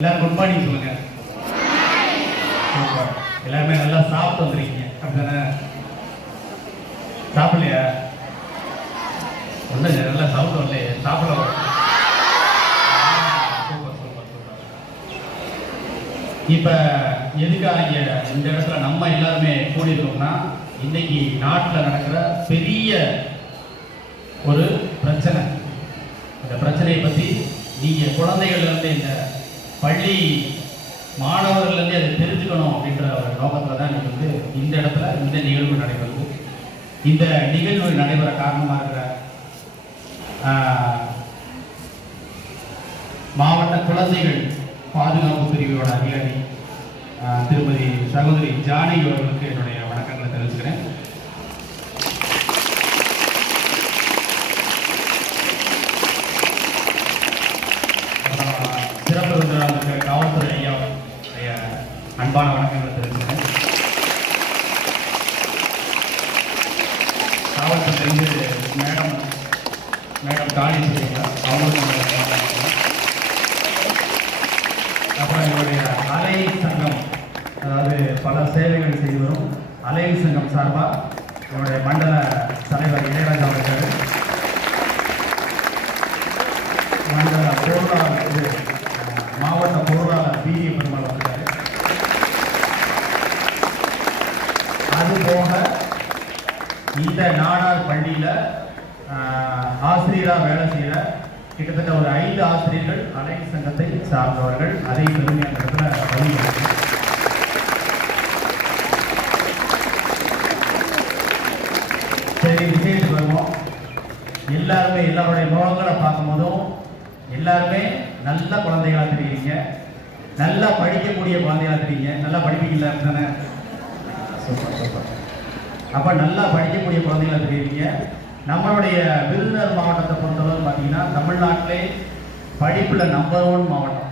எல்லாரும் good morning சொல்லுங்க. எல்லாருமே நல்லா சாப்பிட்டு வந்துருக்கீங்க அப்படிதானே? சாப்பிடலையா? ஒன்றும் நல்லா சாப்பிட்டு வரலையே. சாப்பிட சூப்பர் சூப்பர் சூப்பர். இப்போ எதுக்காக இந்த இடத்துல நம்ம எல்லாருமே கூடியிருக்கோம்னா, இன்னைக்கு நாட்டில் நடக்கிற பெரிய ஒரு பிரச்சனை. அந்த பிரச்சனையை பற்றி நீங்கள் குழந்தைகள்லேருந்து இந்த பள்ளி மாணவர்கள்லேருந்து அதை தெரிஞ்சுக்கணும் அப்படின்ற ஒரு நோக்கத்தில் தான் நீங்கள் இந்த இடத்துல இந்த நிகழ்வு நடைபெறுது. இந்த நிகழ்வு நடைபெற காரணமாக இருக்கிற மாவட்ட குழந்தைகள் பாதுகாப்பு பிரிவோட அதிகாரி திருமதி சகோதரி ஜானகி அவர்களுக்கு என்னுடைய வணக்கங்களை தெரிவிச்சுக்கிறேன். சிறப்பு விருந்தினருக்கு காவல்துறை ஐயா அன்பான வணக்கங்களை தெரிவிக்கிறேன். காவல்துறை மேடம் காளி சொல்லிங்க அவங்களுக்கு. அப்புறம் என்னுடைய அலை சங்கம், அதாவது பல சேவைகள் செய்து வரும் அலை சங்கம் சார்பாக என்னுடைய மண்டல தலைவர் இளையராஜா அவர்கள், மண்டல பொருளாளர் மாவட்ட பொருளாளர் பிஏ பெருமாள் வந்திருக்காரு. அதுபோக இந்த நாடார் பள்ளியில் ஆசிரியராக வேலை செய்கிற கிட்டத்தட்ட ஒரு 5 ஆசிரியர்கள் அலை சங்கத்தை சார்ந்தவர்கள். அதை பெருமையான இடத்துல வழங்குகிறார்கள். சரி, விஷயத்துக்கு வருவோம். எல்லாருடைய முகங்களை பார்க்கும்போதும் எல்லாருமே நல்ல குழந்தைகளாக தெரியுங்க, நல்லா படிக்கக்கூடிய குழந்தைகளாக தெரியுங்க. நல்லா படிப்பீங்களா தானே? Super super. அப்போ நல்லா படிக்கக்கூடிய குழந்தைகளாக தெரியுங்க. நம்மளுடைய விருதுநகர் மாவட்டத்தை பொறுத்தளவு பார்த்தீங்கன்னா தமிழ்நாட்டிலே படிப்பில் நம்பர் 1 மாவட்டம்.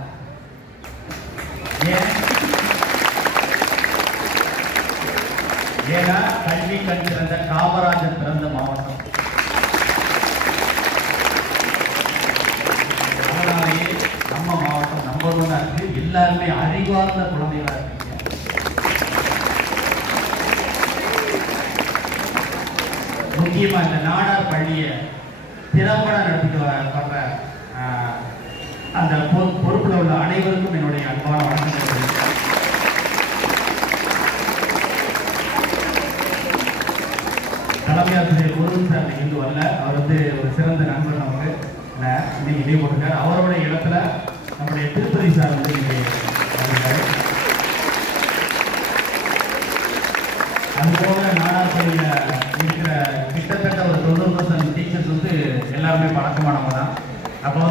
ஏன்னா கல்வி கண் சிறந்த காமராஜர் பிறந்த மாவட்டம். அதனாலேயே நம்ம மாவட்டம் நம்பர் 1 இருக்கு. எல்லாருமே அறிவார்ந்த குழந்தைகளாக இருக்கீங்க. முக்கியமா இந்த நாடார் பள்ளியை திறம்பட நடத்திட்டு வர்ற அந்த பொறுப்புல உள்ள அனைவருக்கும் என்னுடைய அன்பான வணக்கங்கள். தலைமை ஆசிரியர் முருகன் சார் இன்னைக்கு வரல. அவர் ஒரு சிறந்த நண்பர். நமக்கு இன்னைக்கு லீவ் போட்டிருக்காரு. அவருடைய இடத்துல நம்முடைய திருப்பதி சார் இங்கே வந்திருக்காரு. அதுபோக நாடார் பள்ளியில் இருக்கிற கிட்டத்தட்ட ஒரு 90% டீச்சர்ஸ் எல்லாருமே பழக்கமானவங்க தான். அப்போ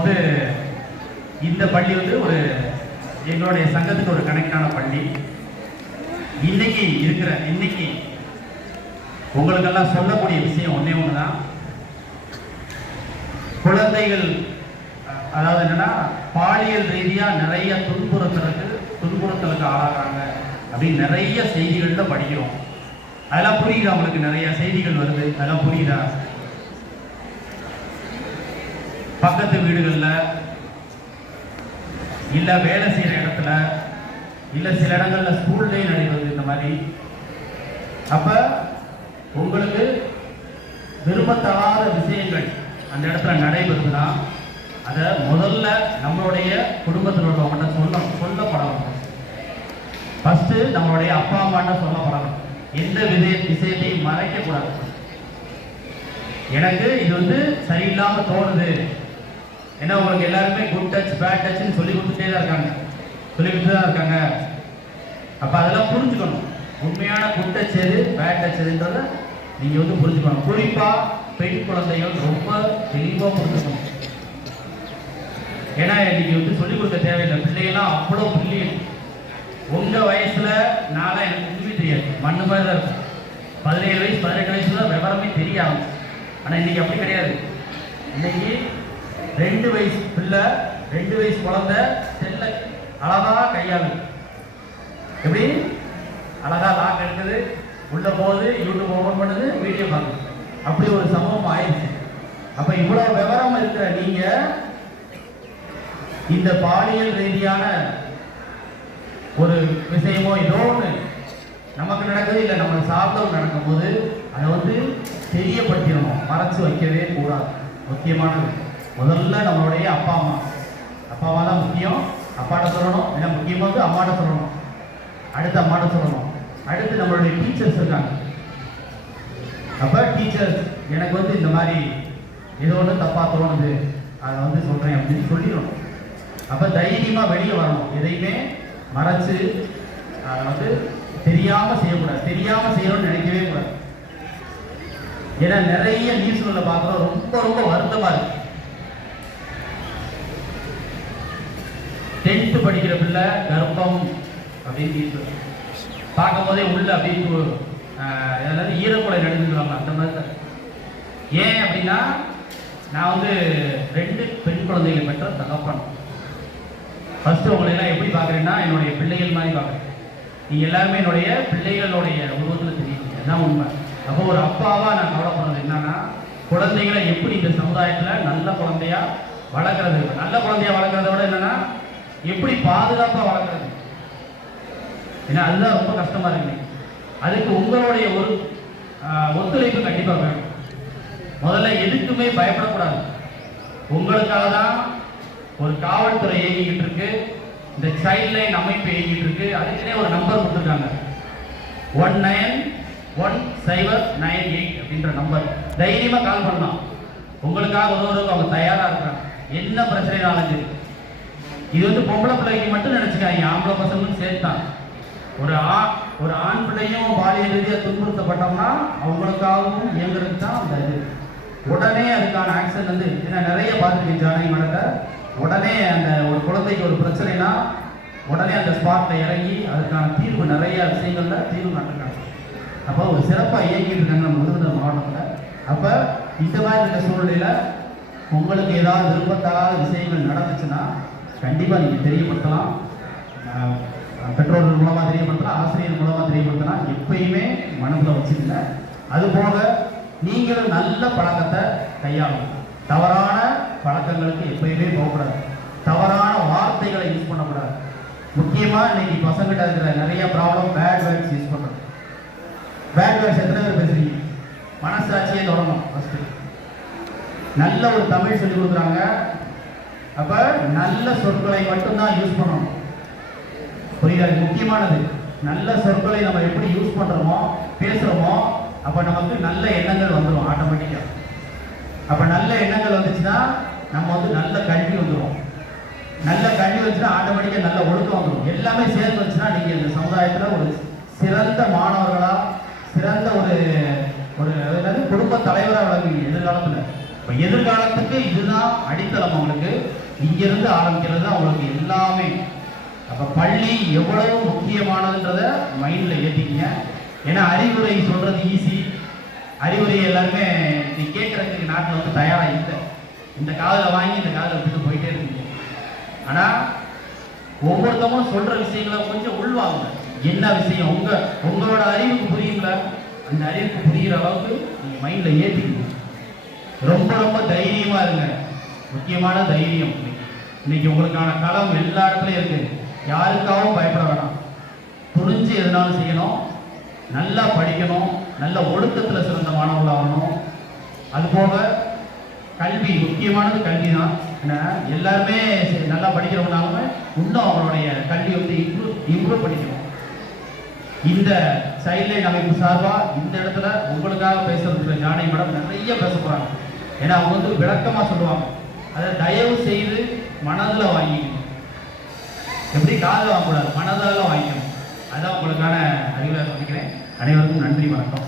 இந்த பள்ளி ஒரு எங்களுடைய சங்கத்துக்கு ஒரு கனெக்டான பள்ளி. இன்னைக்கு உங்களுக்கெல்லாம் சொல்லக்கூடிய விஷயம் ஒன்னே ஒன்று தான். குழந்தைகள், அதாவது என்னன்னா, பாலியல் ரீதியாக நிறைய துன்புறுத்தலுக்கு ஆளாகிறாங்க அப்படின்னு நிறைய செய்திகள்ல படிக்கிறோம். அதெல்லாம் புரியுதா உங்களுக்கு? நிறைய செய்திகள் வருது, அதெல்லாம் புரியுதா? பக்கத்து வீடுகளில் இல்லை வேலை செய்கிற இடத்துல இல்லை சில இடங்கள்ல ஸ்கூல்லே நடைபெறுது இந்த மாதிரி. அப்ப உங்களுக்கு விரும்பத்தகாத விஷயங்கள் அந்த இடத்துல நடைபெறுதுன்னா அதை முதல்ல நம்மளுடைய குடும்பத்தில் உள்ளவங்கள்ட்ட சொல்லப்படணும். ஃபர்ஸ்ட் நம்மளுடைய அப்பா அம்மாட்ட சொல்லப்படணும். எந்த விஷயத்தையும் மறைக்க கூடாது. எனக்கு இது சரியில்லாம தோணுது. ஏன்னா உங்களுக்கு எல்லாருமே குட் டச் பேட் டச்னு சொல்லி கொடுத்துட்டே தான் இருக்காங்க. அப்ப அதெல்லாம் புரிஞ்சுக்கணும். உண்மையான குட் டச் எது, பேட் டச் எதுன்றத நீங்க புரிஞ்சுக்கணும். குறிப்பா பெண் குழந்தைகள் ரொம்ப தெளிவா புரிஞ்சுக்கணும். ஏன்னா இன்னைக்கு சொல்லிக் கொடுக்க தேவையில்லை. பிள்ளைகள்லாம் அவ்வளோ பிரில்லியன்ட். உங்க வயசுல நாளா எனக்கு ஒன்றுமே தெரியாது, மண்ணு மாதிரி தான் இருக்கும். 17 வயசு 18 வயசுல விவரமே தெரியாது. ஆனா இன்னைக்கு அப்படி கிடையாது. இன்னைக்கு 2 வயசு பிள்ளை, 2 வயசு குழந்தை செல்ல அழகா கையாளு. எப்படி அழகா லாக் எடுக்குது, உள்ள போகுது, யூடியூப் ஓபன் பண்ணுது, வீடியோ பார்க்குது. அப்படி ஒரு சம்பவம் ஆயிடுச்சு. அப்ப இவ்வளவு விவரம் இருக்கிற நீங்க இந்த பாலியல் ரீதியான ஒரு விஷயமோ ஏதோ ஒன்று நமக்கு நடக்குது இல்லை நம்ம சாப்பிடவும் நடக்கும்போது அதை வந்து தெரியப்படுத்திடணும், மறைச்சு வைக்கவே கூடாது. முக்கியமானது முதல்ல நம்மளுடைய அப்பா அம்மா தான் முக்கியம். அப்பாட்ட சொல்லணும், ஏன்னா முக்கியமாக வந்து அம்மாட்ட சொல்லணும், அடுத்து அம்மாட்ட சொல்லணும், அடுத்து நம்மளுடைய டீச்சர்ஸ் இருக்காங்க. அப்போ டீச்சர்ஸ் எனக்கு வந்து இந்த மாதிரி ஏதோ ஒன்று தப்பாக தோணுது, அதை வந்து சொல்கிறேன் அப்படின்னு சொல்லிடணும். அப்போ தைரியமாக வெளியே வரணும், எதையுமே மறைச்சு அதை வந்து தெரியாமல் செய்யக்கூடாது. தெரியாமல் செய்யணும்னு நினைக்கவே கூடாது. ஏன்னா நிறைய நியூஸ்களில் பார்க்குறோம், ரொம்ப ரொம்ப வருத்தமாக இருக்கு. 10th படிக்கிற பிள்ளை கர்ப்பம் அப்படின்னு பார்க்கும் போதே உள்ள அப்படின்னு ஏதாவது ஈரக்குலை நடுங்குறாங்க, அந்த மாதிரி தான். ஏன் அப்படின்னா நான் வந்து 2 பெண் குழந்தைகள் பெற்ற தகப்பன். ஃபர்ஸ்ட் உங்களையெல்லாம் எப்படி பார்க்குறேன்னா என்னுடைய பிள்ளைகள் மாதிரி பார்க்குறேன். நீங்கள் எல்லாருமே என்னுடைய பிள்ளைகளுடைய உருவத்தில் தெரியுங்க, அதுதான் உண்மை. அப்போ ஒரு அப்பாவாக நான் கவலைப்படுறது என்னன்னா, குழந்தைகளை எப்படி இந்த சமுதாயத்தில் நல்ல குழந்தையா வளர்க்குறது. நல்ல குழந்தையா வளர்க்குறத விட என்னன்னா எப்படி பாதுகாப்பாக வளர்க்குறது, ஏன்னா அதுதான் ரொம்ப கஷ்டமாக இருக்கு. அதுக்கு உங்களுடைய ஒரு ஒத்துழைப்பு கண்டிப்பாக வேணும். முதல்ல எதுக்குமே பயப்படக்கூடாது. உங்களுக்காக தான் ஒரு காவல்துறை இயங்கிக்கிட்டு இருக்கு, இந்த சைல்ட் லைன் அமைப்பு இயங்கிட்டு இருக்கு. அதுக்குன்னே ஒரு நம்பர் கொடுத்துருக்காங்க, 191098 அப்படின்ற நம்பர். தைரியமாக கால் பண்ணலாம், உங்களுக்காக உதவுறதுக்கு அவங்க தயாராக இருக்கிறாங்க. என்ன பிரச்சனைனாலும் சரி. இது வந்து பொம்பளை பிள்ளைக்கு மட்டும் நினைச்சுக்காங்க, ஆம்பளை பசங்களும் சேர்த்தான். ஒரு ஆண் பிள்ளையும் பாலியல் ரீதியாக துன்புறுத்தப்பட்டோம்னா அவங்களுக்காகவும் இயங்குறதுக்கு தான் அந்த இது. உடனே அதுக்கான ஆக்ஷன் வந்து ஏன்னா நிறைய பார்த்துருக்கேன் ஜானகி மடத்தை. உடனே அந்த ஒரு குழந்தைக்கு ஒரு பிரச்சனைனா உடனே அந்த ஸ்பாட்டில் இறங்கி அதுக்கான தீர்வு நிறைய விஷயங்களில் தீர்வு காட்டுறாங்க. அப்போ ஒரு சிறப்பாக இயங்கிட்டு இருக்காங்க நம்ம விருதுநகர் மாவட்டத்தில். அப்போ இந்த மாதிரி இருக்க சூழ்நிலையில் உங்களுக்கு ஏதாவது விருப்பத்தாத விஷயங்கள் நடந்துச்சுன்னா கண்டிப்பாக நீங்கள் தெரியப்படுத்தலாம். பெற்றோர்கள் மூலமாக தெரியப்படுத்தலாம், ஆசிரியர் மூலமாக தெரியப்படுத்தலாம். எப்பயுமே மனதில் வச்சுக்கல. அதுபோக நீங்களும் நல்ல பழக்கத்தை கையாளணும். தவறான பழக்கங்களுக்கு எப்பயுமே போகக்கூடாது. தவறான வார்த்தைகளை யூஸ் பண்ணக்கூடாது. முக்கியமாக இன்னைக்கு பசங்கிட்ட இருக்கிற நிறைய ப்ராப்ளம் பேட் வேர்ட்ஸ் யூஸ் பண்ணுறது. பேட் வேர்ட்ஸ் எத்தனை பேர் பேசுறீங்க? மனசாட்சியே தொடங்கணும். ஃபஸ்ட்டு நல்ல ஒரு தமிழ் சொல்லி கொடுக்குறாங்க. அப்போ நல்ல சொற்களை மட்டும்தான் யூஸ் பண்ணணும். புரியுது? முக்கியமானது நல்ல சொற்களை நம்ம எப்படி யூஸ் பண்ணுறோமோ பேசுகிறோமோ அப்போ நமக்கு நல்ல எண்ணங்கள் வந்துடும் ஆட்டோமேட்டிக்காக. அப்போ நல்ல எண்ணங்கள் வந்துச்சுன்னா நம்ம வந்து நல்ல கல்வி வந்துடும். நல்ல கல்வி வந்துச்சுன்னா ஆட்டோமேட்டிக்காக நல்ல ஒழுக்கம் வந்துடும். எல்லாமே சேர்ந்து வந்துச்சுன்னா நீங்கள் இந்த சமுதாயத்தில் ஒரு சிறந்த மாணவர்களாக சிறந்த ஒரு குடும்ப தலைவராக விளங்குவீங்க எதிர்காலத்தில். இப்போ எதிர்காலத்துக்கு இதுதான் அடித்தளம். அவங்களுக்கு இங்கிருந்து ஆரம்பிக்கிறது தான் உங்களுக்கு எல்லாமே. அப்போ பள்ளி எவ்வளவு முக்கியமானதுன்றத மைண்டில் ஏற்றிக்கிங்க. ஏன்னா அறிவுரை சொல்கிறது ஈஸி. அறிவுரை எல்லாருமே நீ கேட்குறதுக்கு நாட்டில் வந்து தயாராக இல்லை. இந்த காதில் வாங்கி இந்த காதில் விட்டு போயிட்டே இருக்கீங்க. ஆனால் ஒவ்வொருத்தமும் சொல்கிற விஷயங்களை கொஞ்சம் உள்வாங்க. என்ன விஷயம் உங்களோட அறிவுக்கு புரியுங்களா? அந்த அறிவுக்கு புரிகிற அளவுக்கு நீங்கள் மைண்டில் ஏற்றிக்கணும். ரொம்ப ரொம்ப தைரியமாக இருங்க. முக்கியமான தைரியம். இன்னைக்கு உங்களுக்கான களம் எல்லா இடத்துலையும் இருக்குது. யாருக்காகவும் பயப்பட வேணாம். துணிஞ்சு எதுனாலும் செய்யணும். நல்லா படிக்கணும். நல்ல ஒழுக்கத்தில் சிறந்த மாணவர்களாகணும். அதுபோக கல்வி முக்கியமானது கல்வி தான். ஏன்னா எல்லாருமே நல்லா படிக்கிறவங்கனாலுமே இன்னும் அவங்களுடைய கல்வி வந்து இம்ப்ரூவ் பண்ணிக்கணும். இந்த சைல்ட்லைன் அமைப்பு சார்பாக இந்த இடத்துல உங்களுக்காக பேசுறதுக்கு ஜானகி மேடம் நிறைய பேச போகிறாங்க. ஏன்னா அவங்க வந்து விளக்கமாக சொல்லுவாங்க. அதை தயவு செய்து மனதில் வாங்கிக்கணும். எப்படி காதில் வாங்கக்கூடாது, மனதால் வாங்கிக்கணும். அதான் உங்களுக்கான அறிவுரை சொல்லிக்கிறேன். அனைவருக்கும் நன்றி, வணக்கம்.